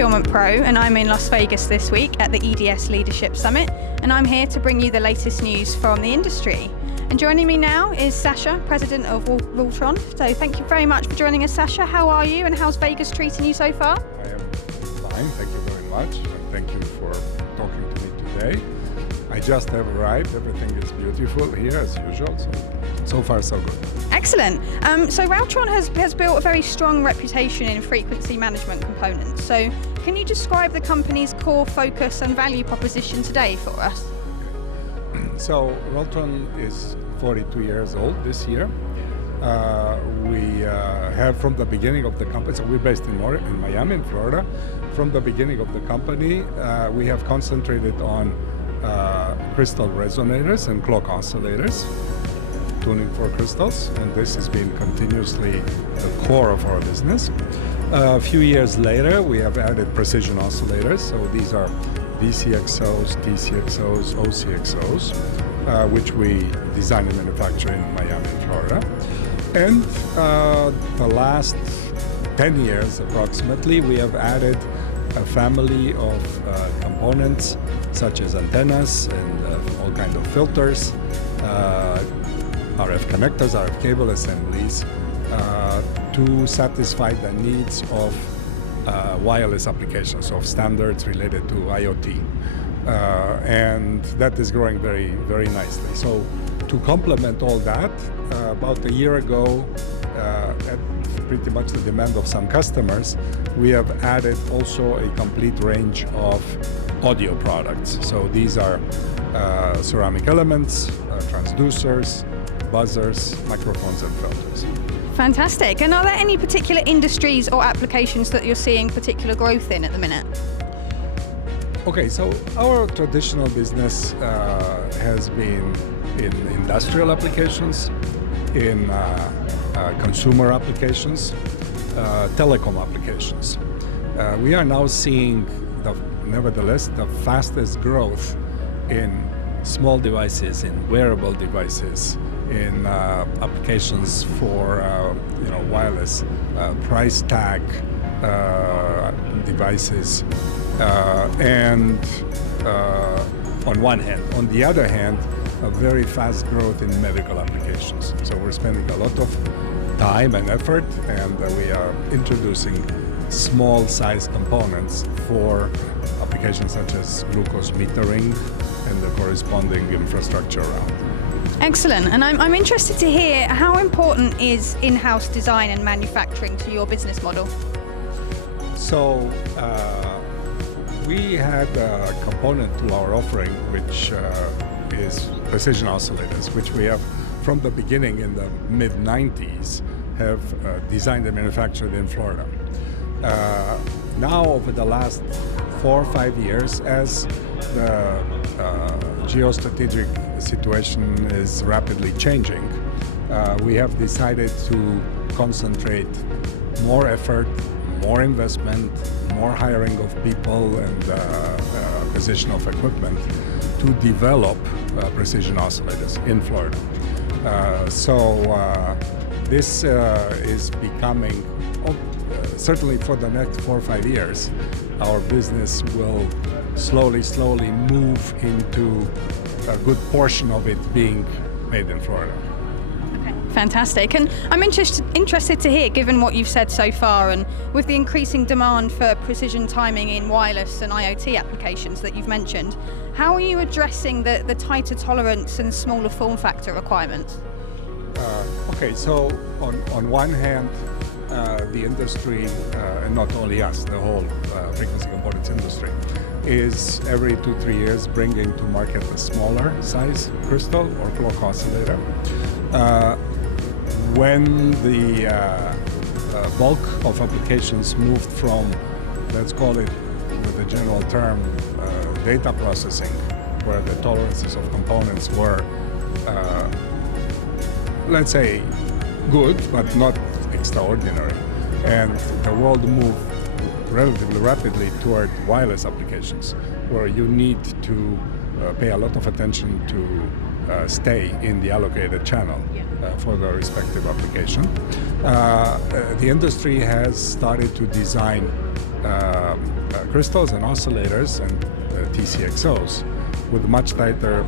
Procurement Pro, and I'm in Las Vegas this week at the EDS Leadership Summit, and I'm here to bring you the latest news from the industry. And joining me now is Sasha, President of Raltron. So thank you very much for joining us, Sasha. How are you, and how's Vegas treating you so far? I am fine, thank you very much, and thank you for talking to me today. I just have arrived, everything is beautiful here as usual, so far so good. Excellent. So Raltron has built a very strong reputation in frequency management components. So can you describe the company's core focus and value proposition today for us? So Raltron is 42 years old this year. We have from the beginning of the company, so we're based in Miami, in Florida. From the beginning of the company, we have concentrated on crystal resonators and clock oscillators, tuning for crystals, and this has been continuously the core of our business. A few years later, we have added precision oscillators, so these are DCXOs, TCXOs, OCXOs, which we design and manufacture in Miami, Florida. And the last 10 years approximately, we have added a family of components such as antennas and all kinds of filters, RF connectors, RF cable assemblies, to satisfy the needs of wireless applications, of standards related to IoT. And that is growing very, very nicely. So to complement all that, about a year ago, at pretty much the demand of some customers, we have added also a complete range of audio products. So these are ceramic elements, transducers, buzzers, microphones, and filters. Fantastic. And are there any particular industries or applications that you're seeing particular growth in at the minute? Okay, so our traditional business has been in industrial applications, in consumer applications, telecom applications. We are now seeing, nevertheless, the fastest growth in small devices, in wearable devices, in applications for wireless price tag devices, and on one hand. On the other hand, a very fast growth in medical applications. So we're spending a lot of time and effort, and we are introducing small size components for applications such as glucose metering and the corresponding infrastructure around. Excellent. And I'm interested to hear, how important is in-house design and manufacturing to your business model? So we had a component to our offering which is precision oscillators, which we have from the beginning in the mid-90s have designed and manufactured in Florida. Now over the last 4 or 5 years, as the geostrategic situation is rapidly changing, we have decided to concentrate more effort, more investment, more hiring of people, and acquisition of equipment to develop precision oscillators in Florida. This is becoming, certainly for the next 4 or 5 years, our business will slowly move into a good portion of it being made in Florida. Okay, fantastic. And I'm interested to hear, given what you've said so far, and with the increasing demand for precision timing in wireless and IoT applications that you've mentioned, how are you addressing the tighter tolerance and smaller form factor requirements? Okay, so on one hand, the industry, and not only us, the whole frequency components industry, is every 2-3 years bringing to market a smaller size crystal or clock oscillator. When the bulk of applications moved from, let's call it with a general term, data processing, where the tolerances of components were, let's say, good, but not extraordinary. And the world moved relatively rapidly toward wireless applications, where you need to pay a lot of attention to stay in the allocated channel for the respective application. The industry has started to design crystals and oscillators and TCXOs with much tighter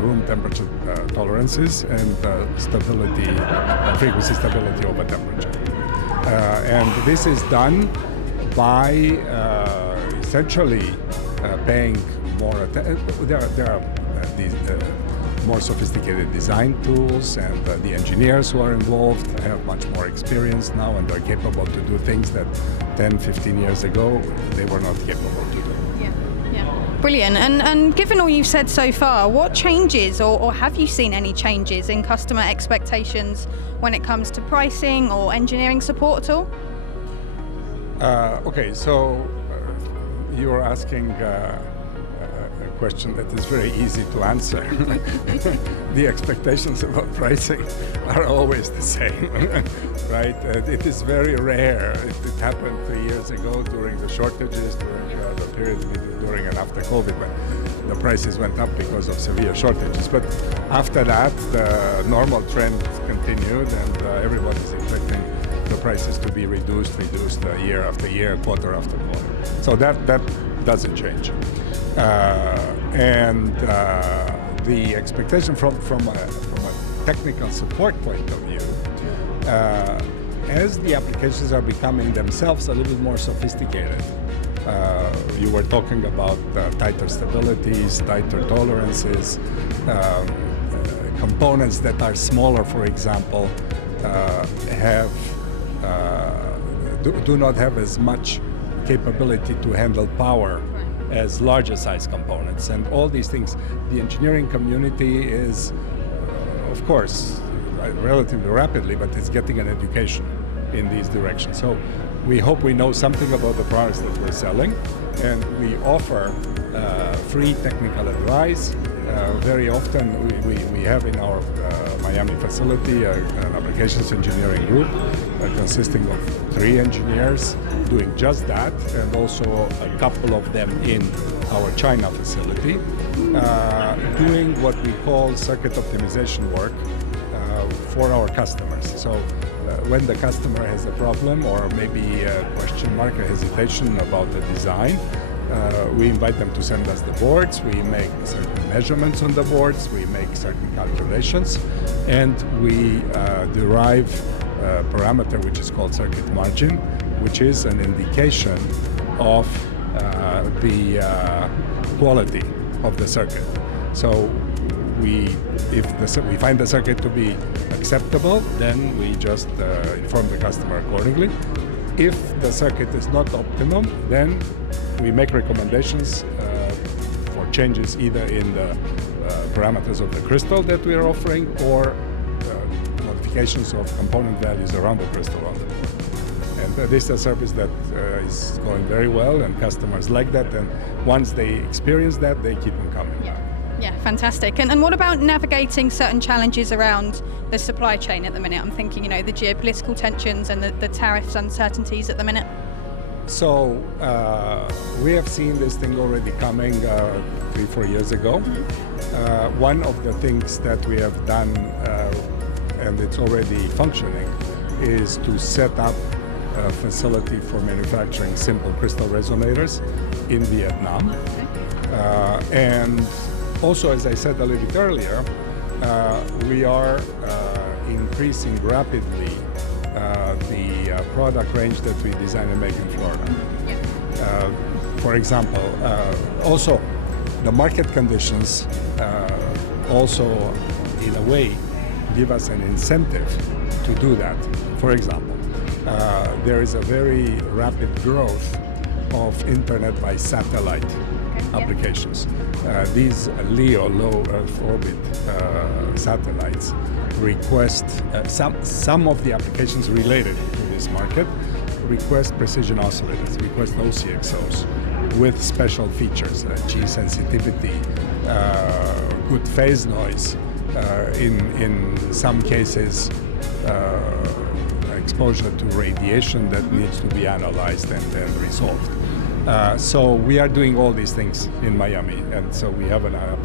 room temperature tolerances and frequency stability over temperature. And this is done by essentially paying more attention. There are these more sophisticated design tools, and the engineers who are involved have much more experience now, and they're capable to do things that 10, 15 years ago they were not capable to do. Brilliant. And given all you've said so far, what changes or have you seen any changes in customer expectations when it comes to pricing or engineering support at all? Okay, so you're asking a question that is very easy to answer. The expectations about pricing are always the same, right? It is very rare. It happened 3 years ago during the shortages, during the period during and after COVID, when the prices went up because of severe shortages. But after that, the normal trend continued, and everybody's expecting the prices to be reduced year after year, quarter after quarter. So that doesn't change. And the expectation from a technical support point of view, as the applications are becoming themselves a little more sophisticated, you were talking about tighter stabilities, tighter tolerances, components that are smaller, for example, do not have as much capability to handle power as larger size components. And all these things, the engineering community is, of course, relatively rapidly, but it's getting an education in these directions. So we hope we know something about the products that we're selling, and we offer free technical advice. Very often we have in our Miami facility an applications engineering group consisting of 3 engineers doing just that, and also a couple of them in our China facility doing what we call circuit optimization work for our customers. So when the customer has a problem or maybe a question mark, a hesitation about the design, we invite them to send us the boards. We make certain measurements on the boards, we make certain calculations, and we derive a parameter which is called circuit margin, which is an indication of the quality of the circuit. So if we find the circuit to be acceptable, then we just inform the customer accordingly. If the circuit is not optimum, then we make recommendations for changes either in the parameters of the crystal that we are offering, or modifications of component values around the crystal on the board. And this is a service that is going very well, and customers like that, and once they experience that, they keep on coming. Yeah, fantastic. And what about navigating certain challenges around the supply chain at the minute? I'm thinking, the geopolitical tensions and the tariffs uncertainties at the minute. So we have seen this thing already coming 3-4 years ago. One of the things that we have done, and it's already functioning, is to set up a facility for manufacturing simple crystal resonators in Vietnam. And also, as I said a little bit earlier, we are increasing rapidly the product range that we design and make in Florida. For example, also the market conditions also, in a way, give us an incentive to do that. For example, there is a very rapid growth of internet by satellite applications. These LEO, low Earth orbit satellites, request some of the applications related to this market request precision oscillators, request OCXOs with special features, G sensitivity, good phase noise, in some cases exposure to radiation that needs to be analyzed and resolved. So we are doing all these things in Miami, and so we have a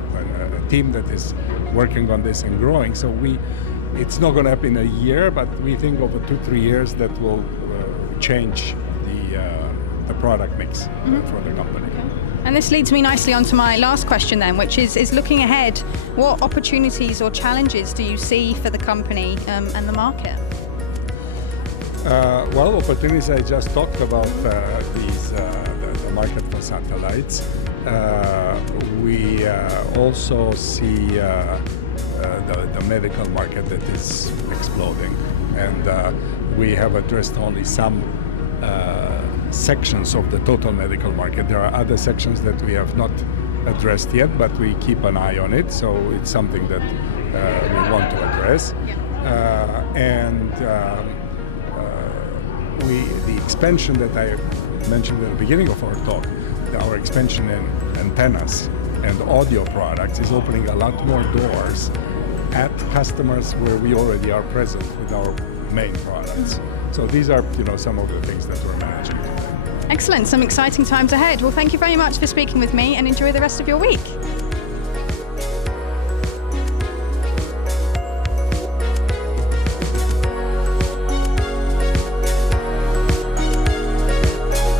team that is working on this and growing. So it's not going to happen in a year, but we think over 2-3 years that will change the product mix for the company. And this leads me nicely on to my last question then, which is looking ahead, what opportunities or challenges do you see for the company and the market? Well, opportunities, I just talked about the market for satellites. We also see the medical market that is exploding, and we have addressed only some sections of the total medical market. There are other sections that we have not addressed yet, but we keep an eye on it, so it's something that we want to address. The expansion that I mentioned at the beginning of our talk, our expansion in antennas and audio products is opening a lot more doors at customers where we already are present with our main products. So these are, some of the things that we're managing today. Excellent, some exciting times ahead. Well, thank you very much for speaking with me and enjoy the rest of your week.